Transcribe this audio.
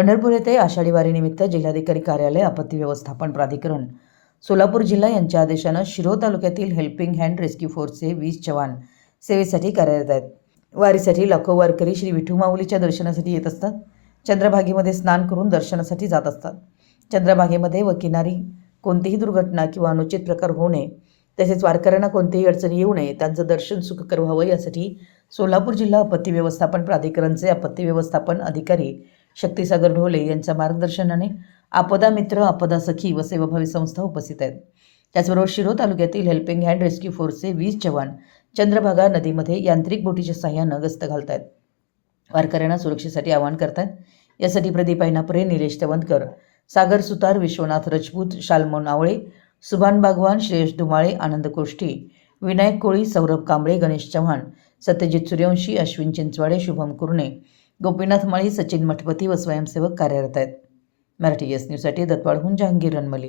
पंढरपूर येथे आषाढी वारीनिमित्त जिल्हाधिकारी कार्यालय, आपत्ती व्यवस्थापन प्राधिकरण, सोलापूर जिल्हा यांच्या आदेशानं शिरोळ तालुक्यातील हेल्पिंग हँड रेस्क्यू फोर्सचे 20 जवान सेवेसाठी कार्यरत आहेत. वारीसाठी लाखो वारकरी श्री विठू माऊलीच्या दर्शनासाठी येत असतात. चंद्रभागेमध्ये स्नान करून दर्शनासाठी जात असतात. चंद्रभागेमध्ये व किनारी कोणतीही दुर्घटना किंवा अनुचित प्रकार होऊ नये, तसेच वारकऱ्यांना कोणतीही अडचणी येऊ नये, त्यांचं दर्शन सुखकर व्हावं यासाठी सोलापूर जिल्हा आपत्ती व्यवस्थापन प्राधिकरणचे आपत्ती व्यवस्थापन अधिकारी शक्तिसागर ढोले यांच्या मार्गदर्शनाने आपदा मित्र, आपदा सखी व सेवाभावी संस्था उपस्थित आहेत. त्याचबरोबर शिरोळ तालुक्यातील हेल्पिंग हँड रेस्क्यू फोर्सचे 20 जवान चंद्रभागा नदीमध्ये यांत्रिक बोटीच्या सहाय्यानं गस्त घालत आहेत. वारकऱ्यांना सुरक्षेसाठी आवाहन करतात. यासाठी प्रदीप ऐनापुरे, निलेश तवंदकर, सागर सुतार, विश्वनाथ रजपूत, शालमोन आवळे, सुभान बागवान, श्रेयश धुमाळे, आनंद कोष्टी, विनायक कोळी, सौरभ कांबळे, गणेश चव्हाण, सत्यजित सूर्यवंशी, अश्विन चिंचवाडे, शुभम कुरणे, गोपीनाथ माळी, सचिन मठपती व स्वयंसेवक कार्यरत आहेत. मराठी एस न्यूजसाठी दत्तवाडहून जहांगीर रनमली.